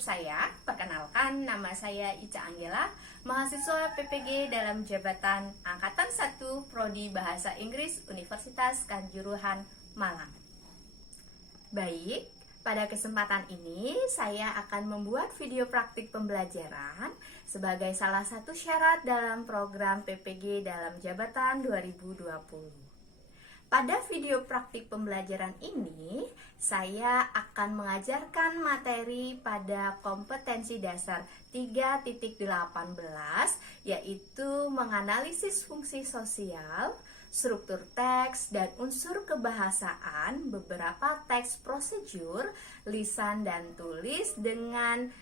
YouTube saya. Perkenalkan, nama saya Ica Anggela, mahasiswa PPG dalam jabatan Angkatan 1 Prodi Bahasa Inggris Universitas Kanjuruhan, Malang. Baik, pada kesempatan ini saya akan membuat video praktik pembelajaran sebagai salah satu syarat dalam program PPG dalam jabatan 2020. Pada video praktik pembelajaran ini, saya akan mengajarkan materi pada kompetensi dasar 3.18, yaitu menganalisis fungsi sosial, struktur teks, dan unsur kebahasaan beberapa teks prosedur, lisan dan tulis dengan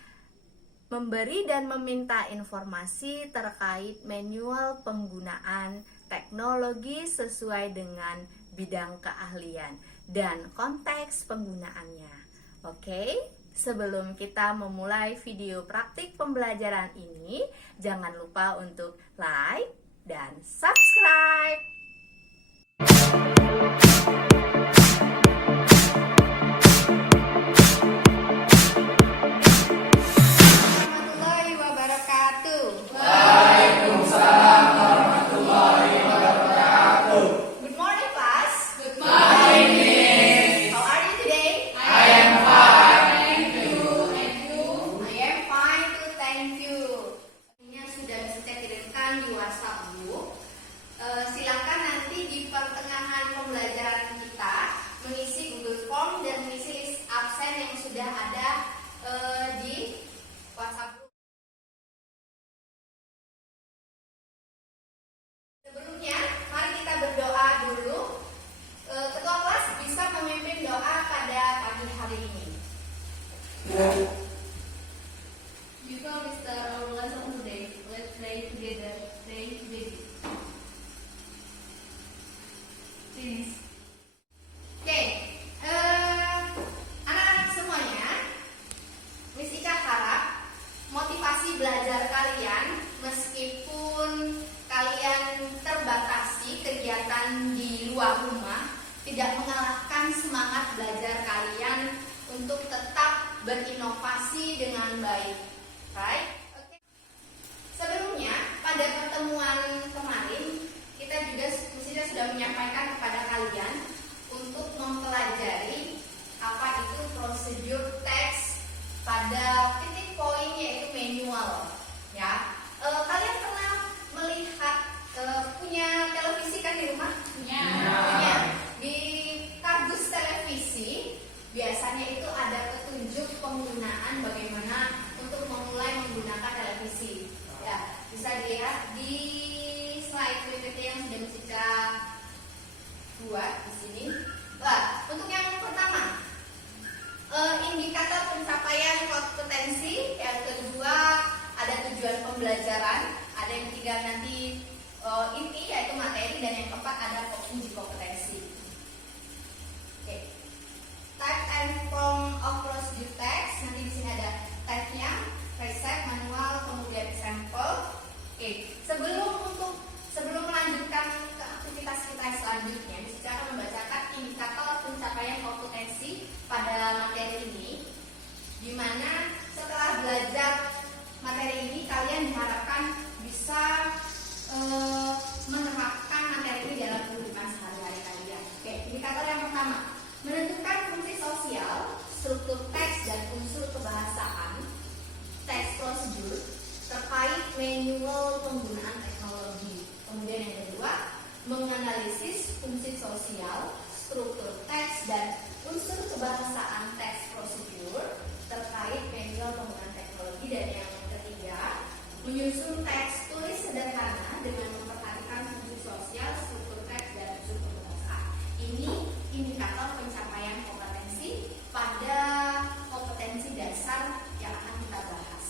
memberi dan meminta informasi terkait manual penggunaan teknologi sesuai dengan bidang keahlian dan konteks penggunaannya. Oke, sebelum kita memulai video praktik pembelajaran ini, jangan lupa untuk like dan subscribe. Warahmatullahi wabarakatuh. Waalaikumsalam warahmatullahi wabarakatuh. Good morning, class. Good morning, Miss. How are you today? I am fine, thank you. And you? I am fine too, thank you. Ini sudah bisa saya kirimkan di WhatsApp Bu. Silakan nanti di pertengahan pembelajaran kita mengisi Google Form dan mengisi list absen yang sudah ada di WhatsApp. Sebelumnya, mari kita berdoa dulu. Ketua kelas bisa memimpin doa pada pagi hari ini. Before we start our lesson today, let's pray together. Pray together. Please. Oke, anak-anak semuanya, Miss Ica harap motivasi belajar kalian, meskipun kalian terbatasi kegiatan di luar rumah, tidak mengalahkan semangat belajar kalian untuk tetap berinovasi dengan baik. Right? Oke. Sebelumnya, pada pertemuan kemarin, kita juga mestinya sudah menyampaikan kepada kalian untuk mempelajari apa itu prosedur teks pada titik poin yaitu manual. Ya, kalian pernah melihat punya televisi kan di rumah? Punya. Punya. Di kardus televisi biasanya itu ada petunjuk penggunaan bagaimana untuk memulai menggunakan televisi. Ya, bisa dilihat di slide PPT yang sudah kita buat di sini. Nah, untuk yang pertama, indikator pencapaian kompetensi. Yang kedua, ada tujuan pembelajaran. Ada yang ketiga nanti inti yaitu materi, dan yang keempat ada uji kompetensi. Oke. Type and form of procedure text. Nanti di sini ada type-nya, precept, manual, kemudian sampel. Oke. Sebelum melanjutkan ke aktivitas kita selanjutnya, bisa akan membacakan indikator pencapaian kompetensi pada materi ini, di mana setelah belajar materi ini kalian diharapkan bisa menerapkan materi ini dalam kehidupan sehari-hari kalian. Oke, indikator yang pertama, menentukan fungsi sosial, struktur teks dan unsur kebahasaan, teks prosedur terkait manual penggunaan teknologi. Kemudian yang kedua, menganalisis fungsi sosial, struktur teks dan unsur kebahasaan teks prosedur terkait manual penggunaan teknologi. Dan yang ketiga, menyusun teks tulis sederhana dengan memperhatikan fungsi sosial, struktur teks dan unsur kebahasaan. Ini indikator pencapaian kompetensi pada kompetensi dasar yang akan kita bahas.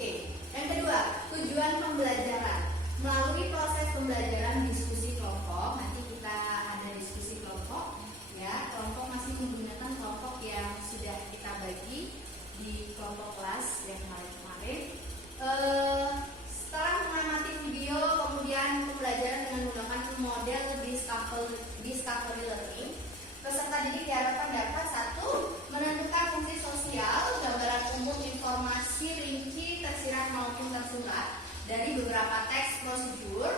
Oke, yang kedua, tujuan pembelajaran. Melalui proses pembelajaran diskusi kelompok, nanti kita ada diskusi kelompok, ya. Kelompok masih menggunakan kelompok yang sudah kita bagi di kelompok kelas yang kemarin. Setelah mengamati video, kemudian pembelajaran dengan menggunakan model discovery learning, peserta didik diharapkan dapat satu, menentukan fungsi sosial Jadi beberapa teks prosedur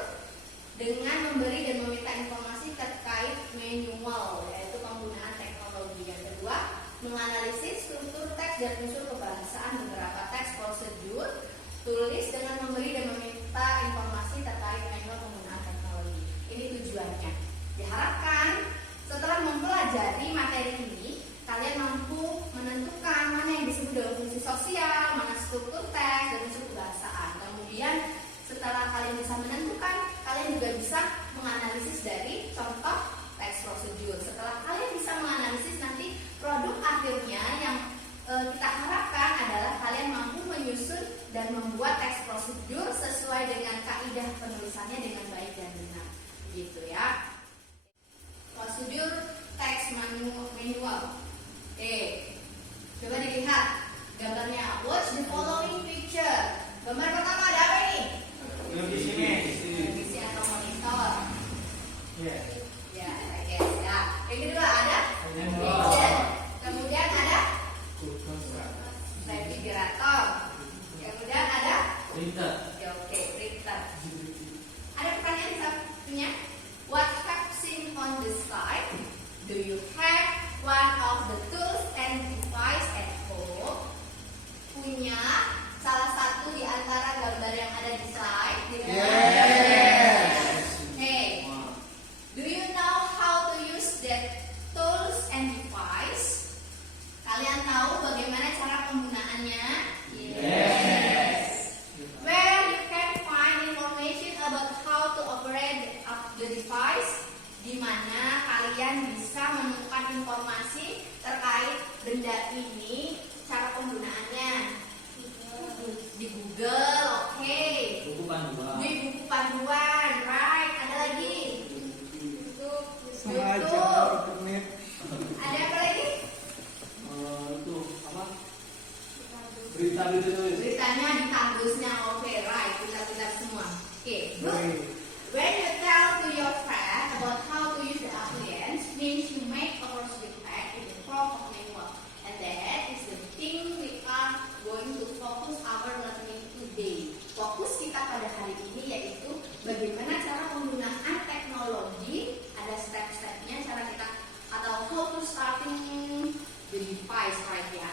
dengan memberi dan meminta informasi terkait manual, yaitu penggunaan teknologi. Yang kedua, menganalisis struktur teks dan unsur kebahasaan beberapa teks prosedur, tulis dengan memberi dan meminta informasi terkait manual penggunaan teknologi. Ini tujuannya. Diharapkan setelah mempelajari materi ini, kalian mampu menentukan mana yang disebut dengan fungsi sosial, mana struktur teks dan unsur kebahasaan. Kemudian setelah kalian bisa menentukan, kalian juga bisa menganalisis dari contoh teks prosedur. Setelah kalian bisa menganalisis, nanti produk akhirnya yang kita harapkan adalah kalian mampu menyusun dan membuat teks prosedur sesuai dengan kaidah penulisannya dengan baik dan benar. Gitu ya. Prosedur teks manual. Coba dilihat gambarnya. Watch the following picture. Gambar pertama ada apa ini? Di sini. Televisi atau monitor. Ya. Ya, oke. Ya. Yang kedua ada Handphone. gadget. Kemudian ada refrigerator. Kemudian ada Printer. oke, printer. Ada pertanyaan satunya. What caption on the slide? Do you have one of the tools and device at home? Punya salah satu di antara gambar yang ada di slide? Hey, do you know how to use that tools and device? Kalian tahu bagaimana cara penggunaannya? Where you can find information about how to operate the device? Di mana kalian bisa menemukan informasi terkait benda ini, cara penggunaannya. Di Google, oke. Buku panduan. Di buku panduan, right? Ada lagi? YouTube. Internet. Ada apa lagi? Itu apa? Berita-berita itu. Beritanya di kampusnya, oke, right? Kita semua. Oke, good. When you tell to your friend about how to use the appliance, means you make a procedure pack in the form of manual, and that is the thing we are going to focus our learning today. Fokus kita pada hari ini yaitu bagaimana cara penggunaan teknologi, ada step-stepnya, cara kita atau how to starting the device, right ya.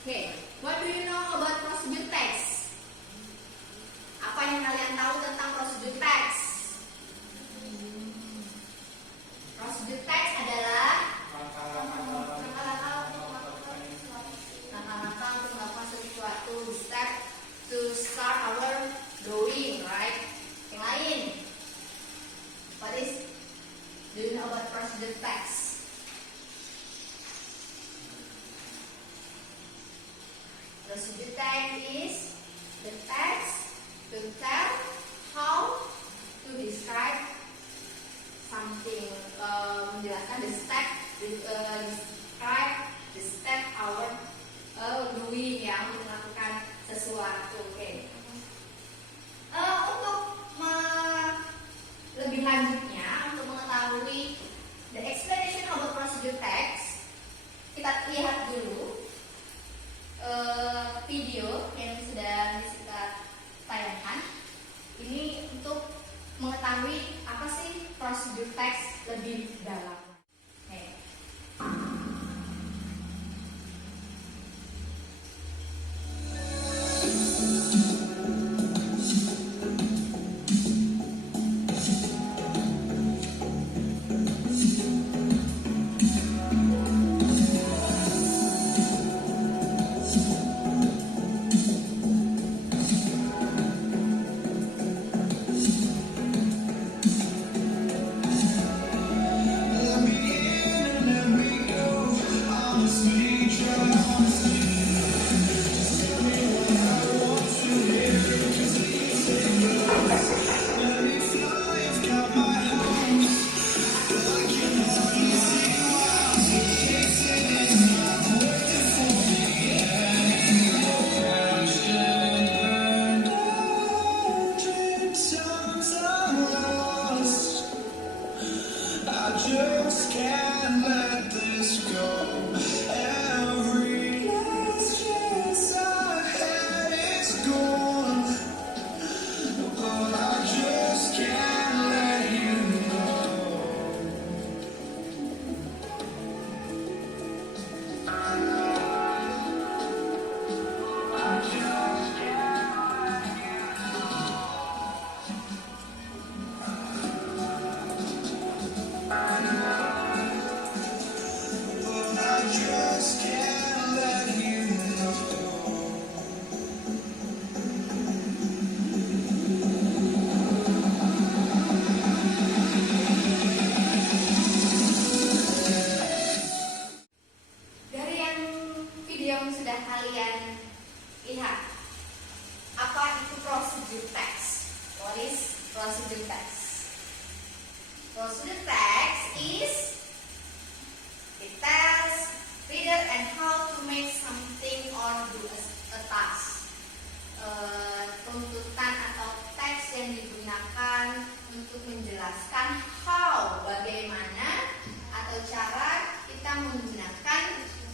Okay, what do you know about procedure text? Apa yang kalian tahu tentang prosedur teks? Prosedur teks adalah langkah-langkah untuk melakukan sesuatu, step to start our doing, right? Yang lain, what is? Do you know about prosedur text? Prosedur text is the text to tell how to describe something, menjelaskan the step, describe the step our doing, yang melakukan sesuatu. Oke. Untuk lebih lanjutnya, untuk mengetahui the explanation of the procedure text, kita lihat dulu video yang sudah kita tayangkan. Ini untuk mengetahui apa sih prosedur teks lebih dalam. Oke. procedure text. Procedure text is it tells reader and how to make something or do a task. Tuntutan atau teks yang digunakan untuk menjelaskan how, bagaimana atau cara kita menggunakan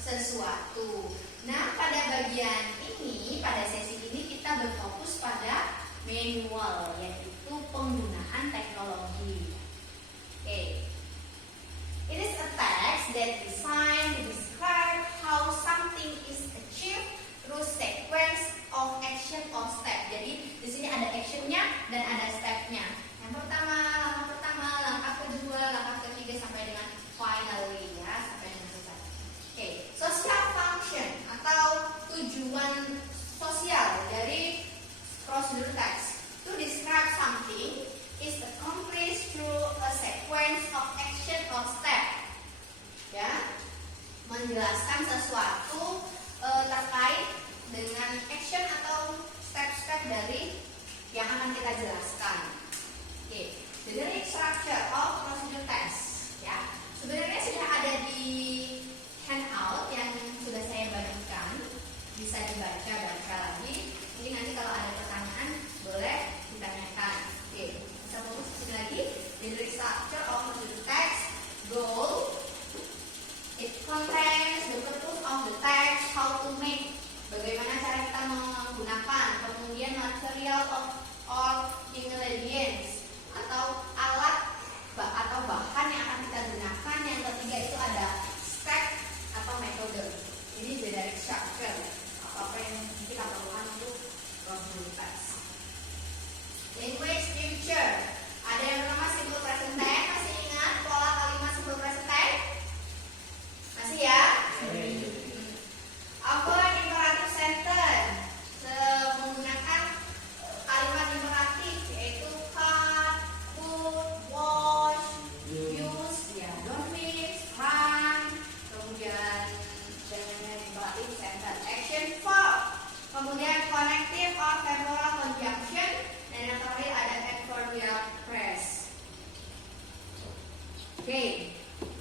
sesuatu. Nah, pada bagian ini, pada sesi ini kita berfokus pada manual, yaitu penggunaan teknologi. Okay. It is a text that designed to describe how something is achieved through sequence of action or step. Jadi di sini ada actionnya dan ada stepnya. Yang pertama, langkah kedua, langkah ketiga sampai dengan finally ya, sampai dengan selesai. Oke, social function atau tujuan sosial dari procedure text to describe something is accomplished through a sequence of action or step. Ya, menjelaskan sesuatu terkait dengan action atau step-step dari yang akan kita jelaskan. Oke, the generic structure of procedure text. Ya, sebenarnya sudah ada di handout yang sudah saya bagikan, bisa dibaca lagi. Jadi nanti kalau ada pertanyaan boleh ditanyakan. Oke, bisa fokus di sini lagi. Generic structure of procedure text. Goal. It contains the purpose of the text, how to make, bagaimana cara kita menggunakan, kemudian material or ingredients atau alat atau bahan yang akan kita gunakan. Yang ketiga itu ada step atau metode. Ini generic structure, apa yang kita perlukan untuk procedure text. Language structure. Ada yang bernama simple present tense. Masih ingat pola kalimat simple present tense? Masih ya? Apa imperative sentence? Menggunakan kalimat imperatif yaitu cut, put, wash, use, ya, don't mix, run, kemudian dengan imperative sentence. Action verb, kemudian connective or temporal conjunction, dan yang terakhir ada adverbial phrase. Okay,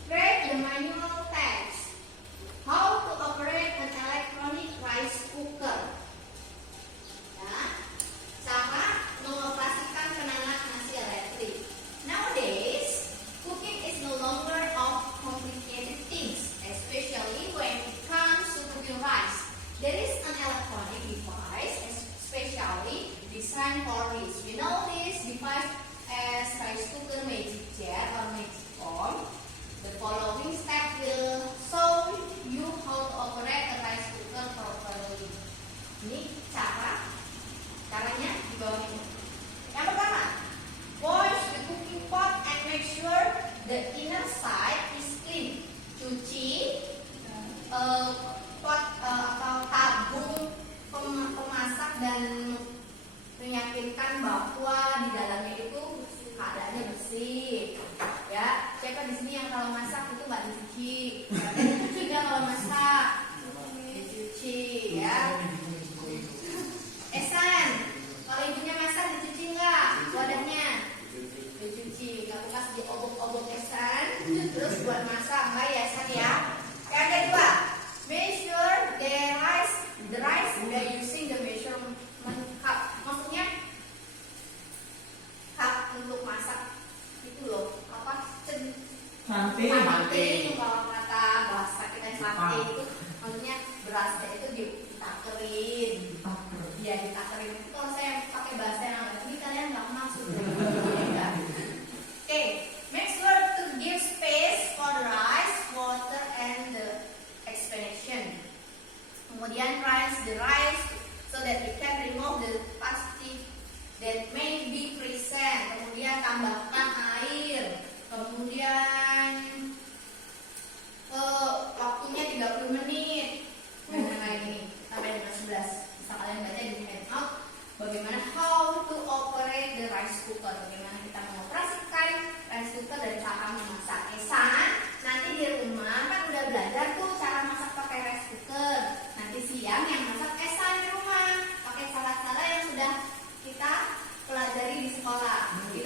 read the manual text. How to operate an electronic rice cooker. Ya, cara mengoperasikan penangan nasi elektrik. Nowadays, cooking is no longer of complicated things, especially when it comes to cooking rice. There is an electronic device especially designed for this. We know this device as rice cooker magic jar or magic form. The following step will show you how to operate a rice cooker properly. Ini caranya di bawah ini. Yang pertama, wash the cooking pot and make sure the inner side is clean. Cuci pot atau tabung pemasak dan meyakinkan bahwa di dalamnya itu keadaannya bersih. Ya, siapa di sini yang kalau masak itu nggak dicuci? Dicuci nggak kalau masak? Dicuci, ya. Esan, kalau ibunya masak dicuci nggak wadahnya? Dicuci. Nggak bekas diobok-obok Esan, terus buat masak nggak ya Esan ya? Yang kedua, make sure the rice by using the measurement cup. Maksudnya cup untuk masak itu loh, apa? Santing kalau kata bahasa kita santing itu maksudnya berasnya itu ditakerin. Iya, ditakerin. Itu kalau saya pakai bahasa yang lain ini kalian nggak maksud. Okay, make sure to give space for the rice, water, and the expansion. Kemudian rinse the rice so that it can remove the plastic that may be present. Kemudian tambahkan air. Kemudian waktunya 30 menit. Nah, kayak gini sampai dengan 11. Bisa kalian baca di handout bagaimana how to operate the rice cooker. Bagaimana kita mengoperasikan rice cooker dan cara memasak. Esan, nanti di rumah kan udah belajar tuh cara masak pakai rice cooker. Nanti siang yang masak Esan di rumah pakai cara-cara yang sudah kita pelajari di sekolah. Gitu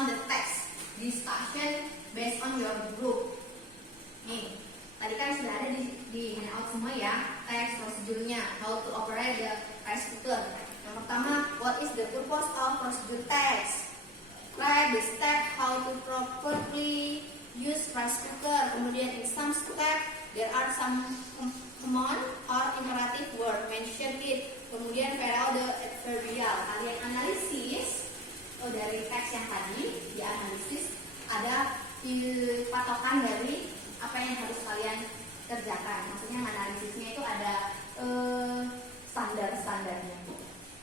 on the text discussion based on your group. Nih, tadi kan sudah ada di handout semua ya, teks prosedurnya, how to operate the rice cooker. Yang pertama, what is the purpose of procedure text? Write the step how to properly use rice cooker. Kemudian in some step there are some command or imperative word, mention it. Kemudian figure out the adverbial. Kalian analisis dari teks yang tadi, dianalisis ada patokan dari apa yang harus kalian kerjakan. Maksudnya analisisnya itu ada standar-standarnya.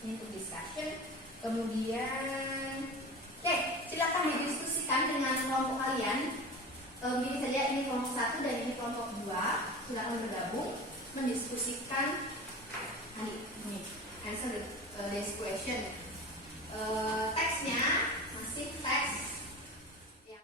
Ini untuk discussion. Kemudian, silakan didiskusikan dengan kelompok kalian. Begini saja, ini kelompok 1 dan ini kelompok 2. Silakan bergabung mendiskusikan ini answer this question. Teksnya masih teks yang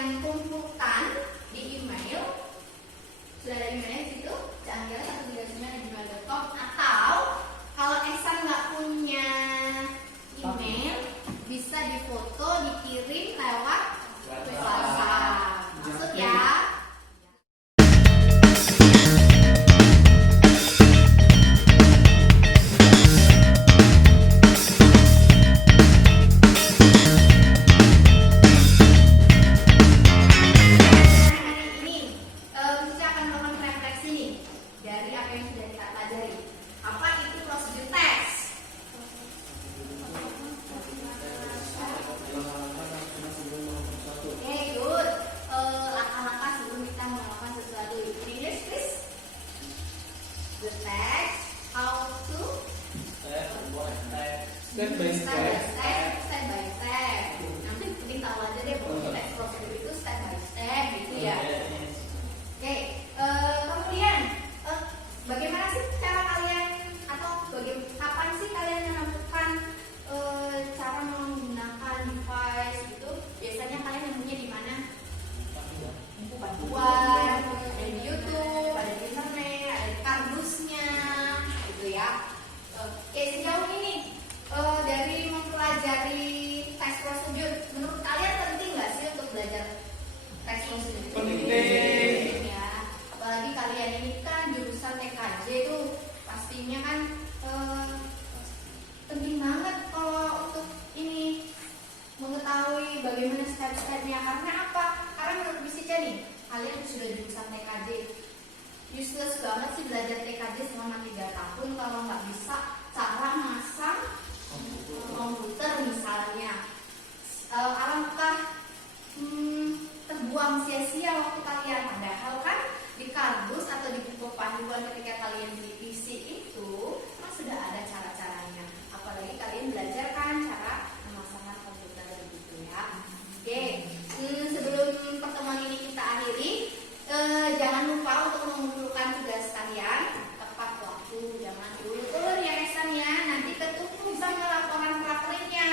kalian kumpulkan di email, sudah ada emailnya di situ, canggilan139@gmail.com, atau kalau Ehsan nggak punya email, bisa difoto, dikirim lewat WhatsApp. Maksud ya? Step by step. Step by step. Nanti penting tahu aja deh bahwa teks prosedur itu step by step gitu ya. Oke, kemudian bagaimana sih cara kalian atau kapan sih kalian menemukan cara menggunakan device gitu? Biasanya kalian nemunya di mana? Buku bantuan, ada di YouTube, ada di internet, ada di kardusnya, gitu ya. Oke, sejauh ini dari mempelajari teks prosedur, menurut kalian penting nggak sih untuk belajar teks prosedur? Penting. Ya, apalagi kalian ini kan jurusan TKJ itu pastinya kan penting banget kalau untuk ini mengetahui bagaimana step-stepnya. Karena apa? Karena menurut Bisita nih, kalian sudah jurusan TKJ, useless banget sih belajar TKJ selama 3 tahun kalau nggak bisa cara masang komputer misalnya. Alangkah terbuang sia-sia waktu kalian. Padahal kan di kardus atau di buku panduan ketika kalian beli PC itu kan sudah ada cara-caranya. Apalagi kalian belajar kan cara memasangkan komputer gitu ya. Oke, sebelum pertemuan ini kita akhiri, jangan lupa untuk mengumpulkan tugas kalian tepat waktu, jangan diulur-ulur ya Ehsan ya. Nanti ketemu bisa melaporan prakerja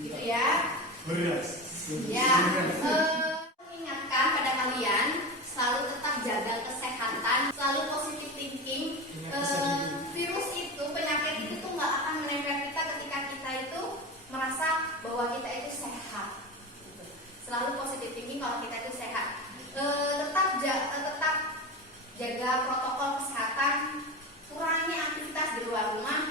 gitu ya. Beras. Ya, mengingatkan pada kalian selalu tetap jaga kesehatan, selalu positive thinking. Virus itu, penyakit itu tuh nggak akan menempel kita ketika kita itu merasa bahwa kita itu sehat. Selalu positive thinking kalau kita itu sehat. Tetap jaga protokol kesehatan, kurangi aktivitas di luar rumah,